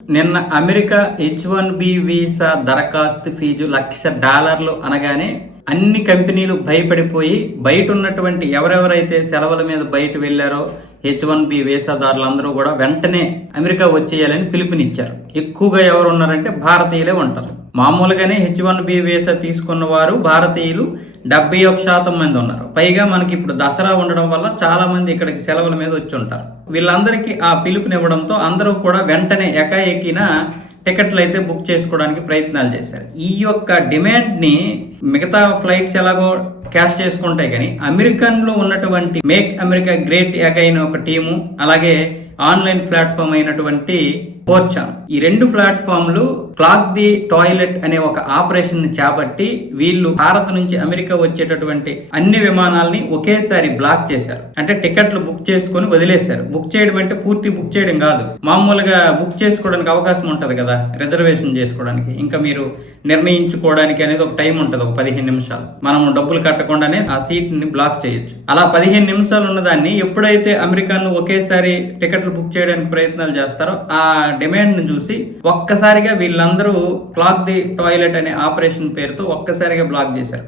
నిన్న America H one B visa దరఖాస్తు fee లక్ష డాలర్లు అనగానే అన్ని కంపెనీలు భయపడిపోయి బయట ఉన్నటువంటి ఎవరెవరైతే సెలవుల మీద బయట వెళ్ళారో హెచ్ వన్ బి వీసాదారులందరూ కూడా వెంటనే అమెరికా వచ్చేయాలని పిలుపునిచ్చారు. ఎక్కువగా ఎవరు ఉన్నారంటే భారతీయులే ఉంటారు. మామూలుగానే హెచ్ వన్ బి వీసా తీసుకున్న వారు భారతీయులు డెబ్బై ఒక శాతం మంది ఉన్నారు. పైగా మనకి ఇప్పుడు దసరా ఉండడం వల్ల చాలా మంది ఇక్కడికి సెలవుల మీద వచ్చి ఉంటారు. వీళ్ళందరికీ ఆ పిలుపునివ్వడంతో అందరూ కూడా వెంటనే ఎకాఎకిన టికెట్లు అయితే బుక్ చేసుకోవడానికి ప్రయత్నాలు చేశారు. ఈ యొక్క డిమాండ్ని మిగతా ఫ్లైట్స్ ఎలాగో క్యాష్ చేసుకుంటాయి కానీ అమెరికన్లో ఉన్నటువంటి మేక్ అమెరికా గ్రేట్ అగైన్ ఒక టీము అలాగే ఆన్లైన్ ప్లాట్ఫామ్ అయినటువంటి ఫోర్చాన్ ఈ రెండు ప్లాట్ఫామ్లు క్లాక్ ది టాయిలెట్ అనే ఒక ఆపరేషన్ని చేపట్టి వీళ్ళు భారత్ నుంచి అమెరికా వచ్చేటటువంటి అన్ని విమానాల్ని ఒకేసారి బ్లాక్ చేశారు. అంటే టికెట్లు బుక్ చేసుకొని వదిలేశారు. బుక్ చేయడం అంటే పూర్తి బుక్ చేయడం కాదు. మామూలుగా బుక్ చేసుకోవడానికి అవకాశం ఉంటుంది కదా రిజర్వేషన్ చేసుకోవడానికి. ఇంకా మీరు నిర్ణయించుకోవడానికి అనేది ఒక టైం ఉంటుంది ఒక పదిహేను నిమిషాలు. మనం డబ్బులు కట్టకుండానే ఆ సీట్ని బ్లాక్ చేయొచ్చు. అలా పదిహేను నిమిషాలు ఉన్నదాన్ని ఎప్పుడైతే అమెరికాను ఒకేసారి టికెట్లు బుక్ చేయడానికి ప్రయత్నాలు చేస్తారో ఆ డిమాండ్ను చూసి ఒక్కసారిగా వీళ్ళందరూ క్లాక్ ది టాయిలెట్ అనే ఆపరేషన్ పేరుతో ఒక్కసారిగా బ్లాక్ చేశారు.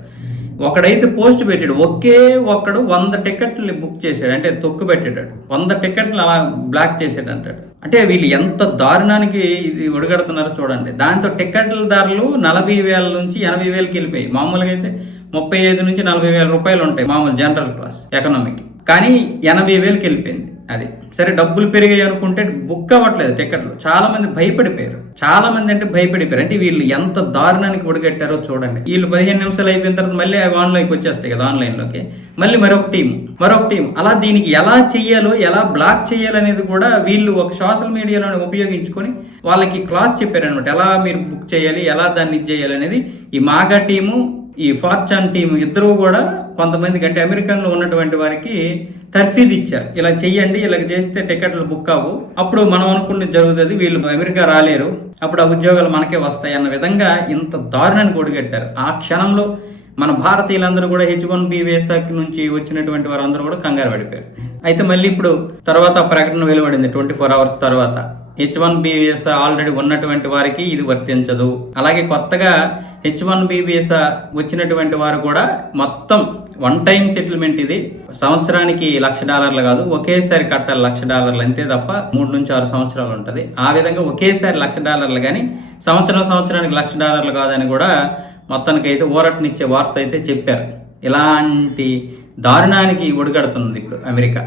ఒకడైతే పోస్ట్ పెట్టాడు. ఒకే ఒక్కడు వంద టికెట్లు బుక్ చేశాడు. అంటే తొక్కు పెట్టాడు వంద టికెట్లు అలా బ్లాక్ చేసాడు అంటాడు. అంటే వీళ్ళు ఎంత దారుణానికి ఇది ఒడిగడుతున్నారో చూడండి. దాంతో టికెట్ల ధరలు నలభై వేల నుంచి ఎనభై వేలకి వెళ్ళిపోయాయి. మామూలుగా అయితే ముప్పై ఐదు నుంచి నలభై వేల రూపాయలు ఉంటాయి మామూలు జనరల్ క్లాస్ ఎకనామిక్ కానీ ఎనభై వేలకి వెళ్ళిపోయింది అది. సరే డబ్బులు పెరిగాయి అనుకుంటే బుక్ అవ్వట్లేదు టికెట్లు చాలా మంది భయపడిపోయారు. చాలా మంది అంటే భయపడిపోయారు. అంటే వీళ్ళు ఎంత దారుణానికి ఒడిగట్టారో చూడండి. వీళ్ళు పదిహేను నిమిషాలు అయిపోయిన తర్వాత మళ్ళీ ఆన్లైన్కి వచ్చేస్తాయి కదా ఆన్లైన్లోకి. మళ్ళీ మరొక టీం మరొక టీం. అలా దీనికి ఎలా చెయ్యాలో ఎలా బ్లాక్ చేయాలనేది కూడా వీళ్ళు ఒక సోషల్ మీడియాలో ఉపయోగించుకొని వాళ్ళకి క్లాస్ చెప్పారనమాట ఎలా మీరు బుక్ చేయాలి ఎలా దాన్ని ఇది చేయాలి అనేది ఈ మాగా టీము ఈ ఫార్చన్ టీం ఇద్దరు కూడా కొంతమందికి అంటే అమెరికన్లో ఉన్నటువంటి వారికి తర్ఫీదు ఇచ్చారు. ఇలా చెయ్యండి ఇలా చేస్తే టికెట్లు బుక్ అవ్వు. అప్పుడు మనం అనుకున్నది జరుగుతుంది వీళ్ళు అమెరికా రాలేరు. అప్పుడు ఆ ఉద్యోగాలు మనకే వస్తాయి అన్న విధంగా ఇంత దారుణానికి ఒడిగట్టారు. ఆ క్షణంలో మన భారతీయులందరూ కూడా హెచ్ వన్ బి వేసాకి నుంచి వచ్చినటువంటి వారందరూ కూడా కంగారు పడిపోయారు. అయితే మళ్ళీ ఇప్పుడు తర్వాత ప్రకటన వెలువడింది ట్వంటీ ఫోర్ అవర్స్ తర్వాత. హెచ్ వన్ బి ఆల్రెడీ ఉన్నటువంటి వారికి ఇది వర్తించదు. అలాగే కొత్తగా హెచ్ వన్ బి వచ్చినటువంటి వారు కూడా మొత్తం వన్ టైం సెటిల్మెంట్ ఇది. సంవత్సరానికి లక్ష డాలర్లు కాదు ఒకేసారి కట్టాలి లక్ష డాలర్లు అంతే తప్ప మూడు నుంచి ఆరు సంవత్సరాలు ఉంటుంది. ఆ విధంగా ఒకేసారి లక్ష డాలర్లు కానీ సంవత్సరం సంవత్సరానికి లక్ష డాలర్లు కాదని కూడా మొత్తానికి అయితే ఊరటనిచ్చే వార్త అయితే చెప్పారు. ఇలాంటి దారుణానికి ఒడిగడుతుంది ఇప్పుడు అమెరికా.